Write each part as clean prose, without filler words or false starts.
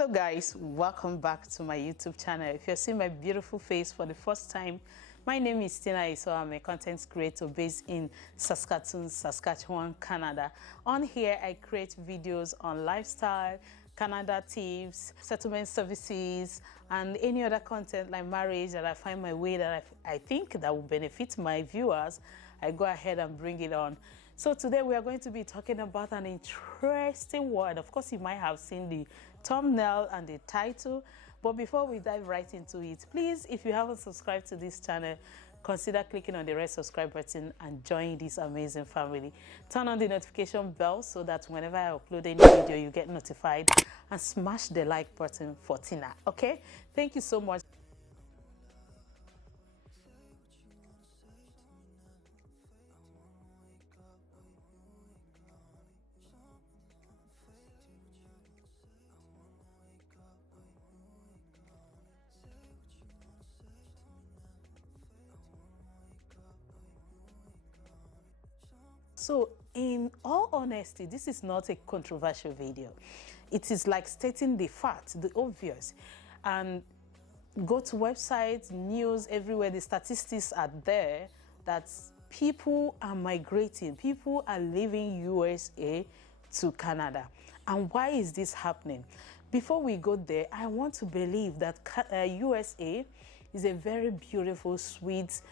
Hello guys, welcome back to my YouTube channel. If you're seeing my beautiful face for the first time, my name is Isoa. I'm a content creator based in Saskatchewan, Canada. On here, I create videos on lifestyle, Canada tips, settlement services, and any other content like marriage that I find my way that I think that will benefit my viewers. I go ahead and bring it on. So today we are going to be talking about an interesting word. Of course, you might have seen the thumbnail and the title, but before we dive right into it, please, if you haven't subscribed to this channel, consider clicking on the red subscribe button and join this amazing family. Turn on the notification bell so that whenever I upload any video, you get notified, and smash the like button for Tina. Okay, thank you so much. So in all honesty, this is not a controversial video. It is like stating the fact, the obvious. And go to websites, news, everywhere, the statistics are there that people are migrating. People are leaving USA to Canada. And why is this happening? Before we go there, I want to believe that USA is a very beautiful, sweet,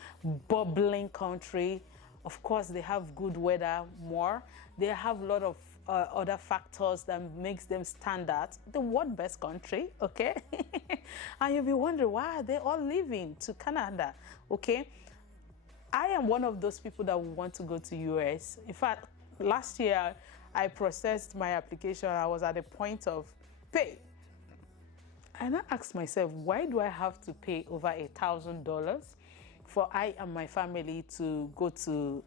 bubbling country. Of course, they have good weather more. They have a lot of other factors that makes them stand out. The world best country, okay? And you'll be wondering, why are they all leaving to Canada, okay? I am one of those people that want to go to US. In fact, last year, I processed my application. I was at the point of pay. And I asked myself, why do I have to pay over $1,000 for I and my family to go to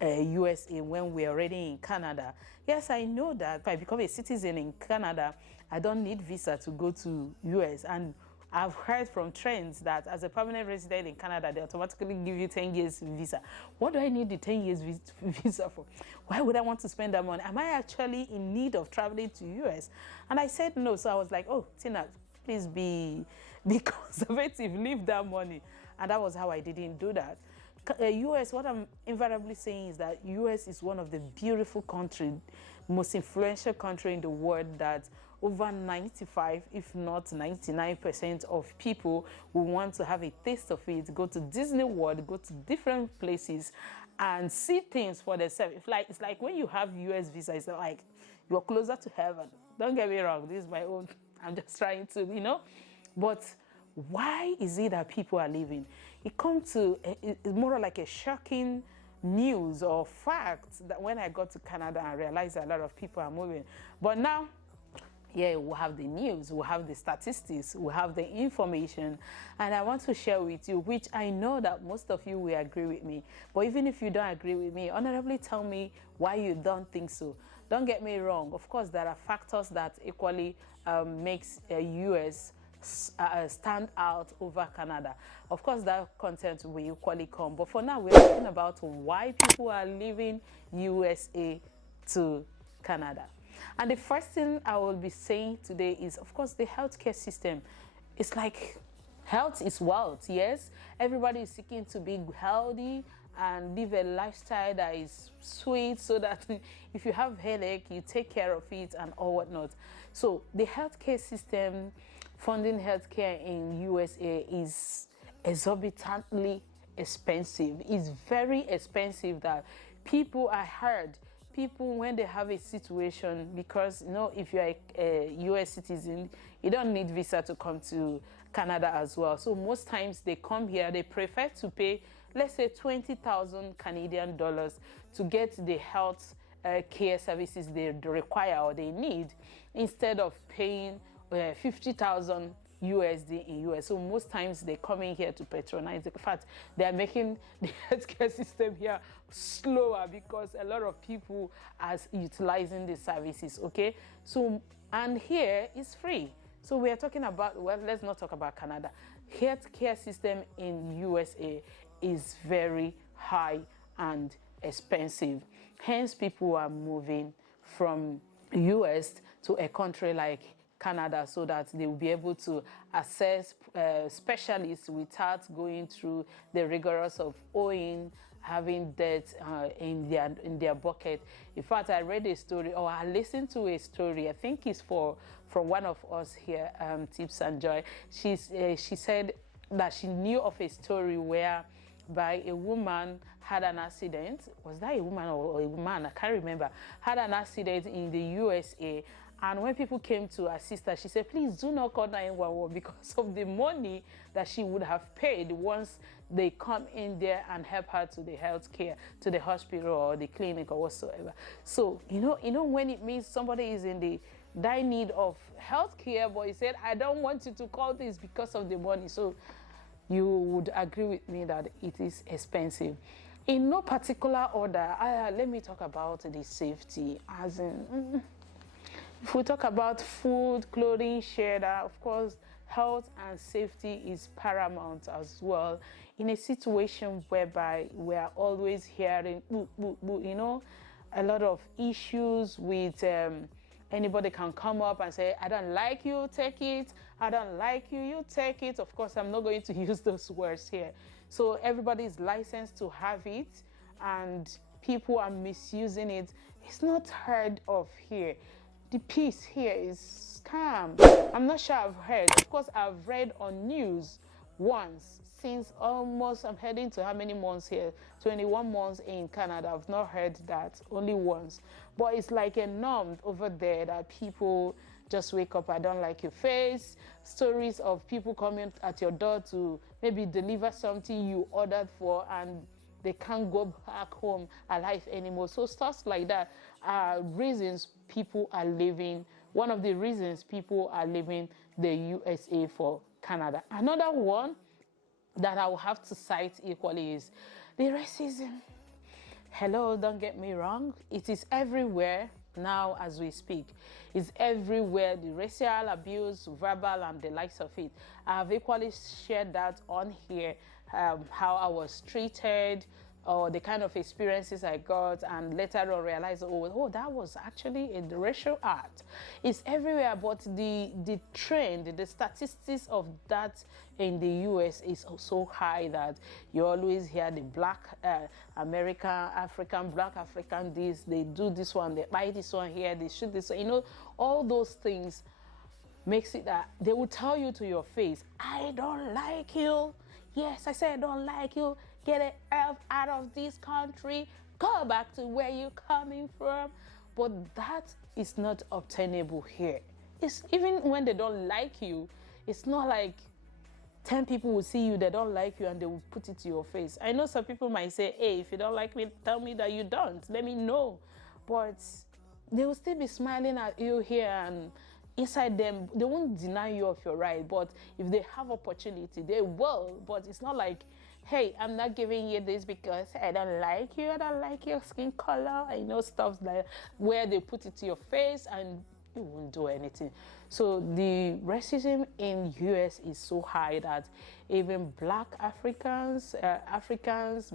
USA when we're already in Canada? Yes, I know that if I become a citizen in Canada, I don't need visa to go to US. And I've heard from trends that as a permanent resident in Canada, they automatically give you 10 years visa. What do I need the 10 years visa for? Why would I want to spend that money? Am I actually in need of traveling to US? And I said no. So I was like, oh, Tina, please be conservative, leave that money. And that was how I didn't do that. US, what I'm invariably saying is that US is one of the beautiful countries, most influential country in the world, that over 95, if not 99% of people will want to have a taste of it, go to Disney World, go to different places and see things for themselves. It's like when you have US visa, it's like you're closer to heaven. Don't get me wrong, this is my own, I'm just trying to, but why is it that people are leaving? It comes to, it's more like a shocking news or fact that when I got to Canada, I realized a lot of people are moving. But now, yeah, we'll have the news, we'll have the statistics, we'll have the information, and I want to share with you, which I know that most of you will agree with me. But even if you don't agree with me, honorably tell me why you don't think so. Don't get me wrong. Of course, there are factors that equally makes US stand out over Canada. Of course, that content will equally come. But for now, we're talking about why people are leaving USA to Canada. And the first thing I will be saying today is, of course, the healthcare system. It's like health is wealth, yes? Everybody is seeking to be healthy and live a lifestyle that is sweet, so that if you have headache, you take care of it and all whatnot. So the healthcare system, funding healthcare in USA is exorbitantly expensive. It's very expensive that people are hurt. People, when they have a situation, because if you're a US citizen, you don't need visa to come to Canada as well. So most times they come here, they prefer to pay, let's say, 20,000 Canadian dollars to get the health care services they require or they need, instead of paying 50,000 USD in US. So most times they come in here to patronize. In fact, they are making the healthcare system here slower because a lot of people are utilizing the services, okay? So, and here is free. So we are talking about, well, let's not talk about Canada. Healthcare system in USA is very high and expensive. Hence, people are moving from US to a country like Canada, so that they will be able to assess specialists without going through the rigorous of owing, having debt in their bucket. In fact, I read a story, or I listened to a story, I think it's from one of us here, Tips and Joy. She said that she knew of a story where by a woman had an accident. Was that a woman or a man? I can't remember. Had an accident in the USA. And when people came to assist her, she said, please do not call 911 because of the money that she would have paid once they come in there and help her to the health care, to the hospital or the clinic or whatsoever. So, you know when it means somebody is in the dire need of health care, but he said, I don't want you to call this because of the money. So you would agree with me that it is expensive. In no particular order, let me talk about the safety, as in, if we talk about food, clothing, shelter, of course, health and safety is paramount as well. In a situation whereby we are always hearing, a lot of issues with anybody can come up and say, I don't like you, take it. I don't like you, you take it. Of course, I'm not going to use those words here. So everybody is licensed to have it, and people are misusing it. It's not heard of here. The peace here is calm. I'm not sure I've heard. Of course, I've read on news once since almost, I'm heading to how many months here? 21 months in Canada. I've not heard that, only once. But it's like a norm over there that people just wake up, I don't like your face. Stories of people coming at your door to maybe deliver something you ordered for, and they can't go back home alive anymore. So stuff like that are reasons people are leaving. One of the reasons people are leaving the USA for Canada. Another one that I will have to cite equally is the racism. Hello, don't get me wrong. It is everywhere now as we speak. It's everywhere, the racial abuse, verbal and the likes of it. I have equally shared that on here, how I was treated, or the kind of experiences I got, and later on realized, oh, that was actually a racial act. It's everywhere, but the trend, the statistics of that in the US is so high that you always hear the black American, African, black African, this, they do this one, they buy this one here, they shoot this one, all those things makes it that they will tell you to your face, I don't like you. Yes, I said I don't like you. Get it out of this country. Go back to where you're coming from. But that is not obtainable here. It's even when they don't like you, it's not like 10 people will see you, they don't like you, and they will put it to your face. I know some people might say, hey, if you don't like me, tell me that you don't. Let me know. But they will still be smiling at you here, and inside them, they won't deny you of your right. But if they have opportunity, they will. But it's not like, hey, I'm not giving you this because I don't like you, I don't like your skin color. I know stuff like where they put it to your face and you won't do anything. So the racism in US is so high that even black Africans,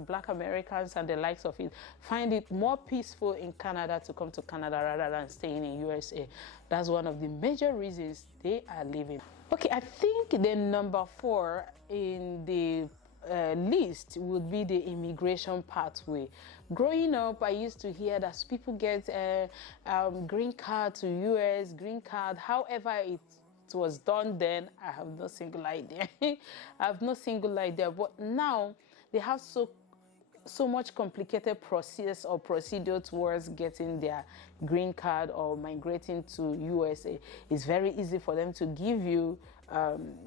black Americans and the likes of it find it more peaceful in Canada to come to Canada rather than staying in USA. That's one of the major reasons they are leaving. Okay, I think the number 4 in the list would be the immigration pathway. Growing up, I used to hear that people get green card to US, green card, however it was done then. I have no single idea. But now they have so much complicated process or procedure towards getting their green card or migrating to USA. It's very easy for them to give you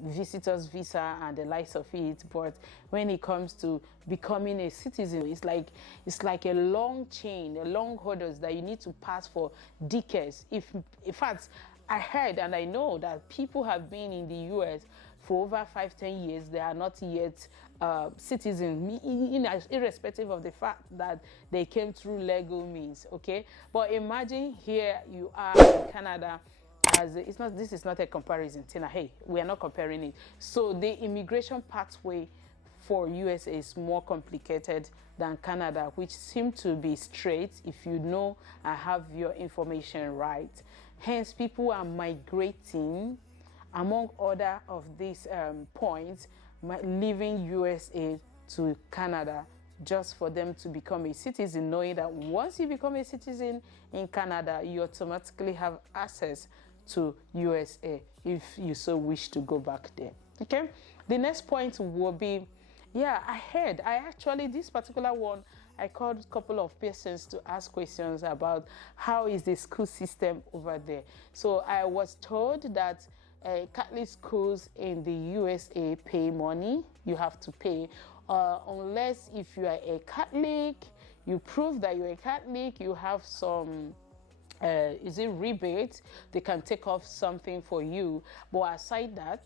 visitors visa and the likes of it, but when it comes to becoming a citizen, it's like a long chain, a long hurdles that you need to pass for decades. In fact, I heard and I know that people have been in the US for over 5-10 years. They are not yet citizens, irrespective of the fact that they came through legal means. Okay, but imagine here you are in Canada. This is not a comparison, Tina. Hey, we are not comparing it. So the immigration pathway for USA is more complicated than Canada, which seems to be straight if you know and have your information right. Hence, people are migrating, among other of these points, leaving USA to Canada just for them to become a citizen, knowing that once you become a citizen in Canada, you automatically have access to USA if you so wish to go back there. Okay, the next point will be, yeah, this particular one, I called a couple of persons to ask questions about how is the school system over there. So I was told that Catholic schools in the USA pay money. You have to pay, unless if you are a Catholic, you prove that you're a Catholic, you have some rebate, they can take off something for you. But aside that,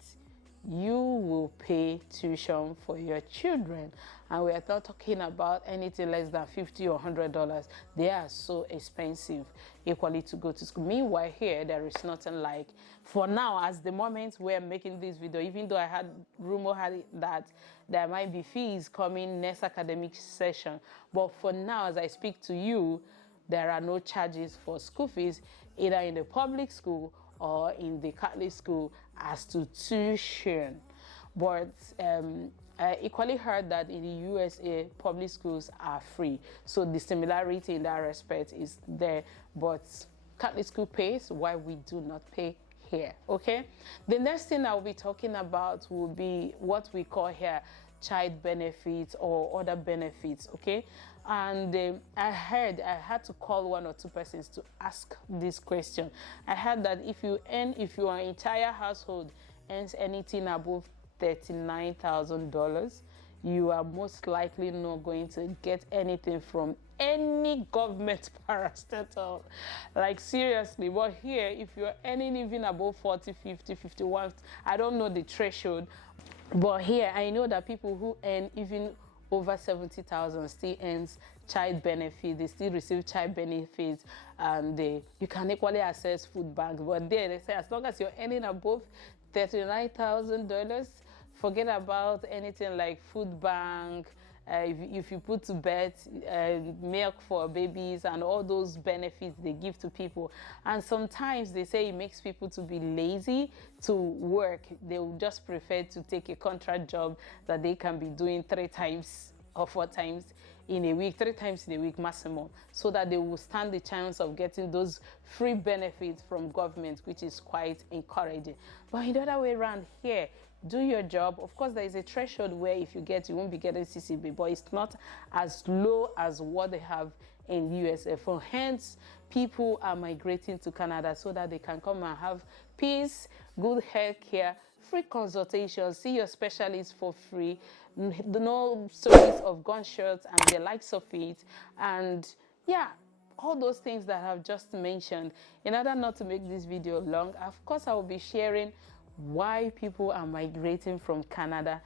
you will pay tuition for your children, and we are not talking about anything less than $50 or $100. They are so expensive equally to go to school. Meanwhile, here there is nothing like, for now, as the moment we're making this video, even though I had rumor that there might be fees coming next academic session, but for now, as I speak to you, there are no charges for school fees, either in the public school or in the Catholic school as to tuition. But I equally heard that in the USA, public schools are free. So the similarity in that respect is there. But Catholic school pays while we do not pay here, okay? The next thing I'll be talking about will be what we call here child benefits or other benefits, okay? And I had to call one or two persons to ask this question. I heard that if your entire household earns anything above $39,000, you are most likely not going to get anything from any government parastatal. Like seriously. But here, if you're earning even above 40, 50, 51, I don't know the threshold, but here I know that people who earn even over 70,000 still earns child benefit. They still receive child benefits, and you can equally access food banks. But there they say as long as you're earning above $39,000, forget about anything like food bank. If you put to bed milk for babies and all those benefits they give to people. And sometimes they say it makes people to be lazy to work. They will just prefer to take a contract job that they can be doing 3 times or 4 times in a week, 3 times in a week maximum, so that they will stand the chance of getting those free benefits from government, which is quite encouraging. But in the other way around here, do your job. Of course, there is a threshold where if you won't be getting CCB, but it's not as low as what they have in USA. For hence, people are migrating to Canada so that they can come and have peace, good health care, free consultations, see your specialist for free, no stories of gunshots and the likes of it, and yeah, all those things that I've just mentioned. In order not to make this video long, of course, I will be sharing why people are migrating from Canada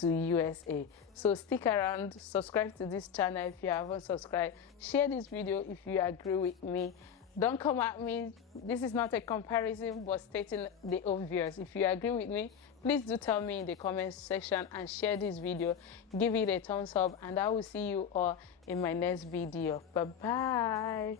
to USA. So stick around, subscribe to this channel if you haven't subscribed, share this video if you agree with me. Don't come at me, this is not a comparison but stating the obvious. If you agree with me, please do tell me in the comments section and share this video, give it a thumbs up, and I will see you all in my next video. Bye bye.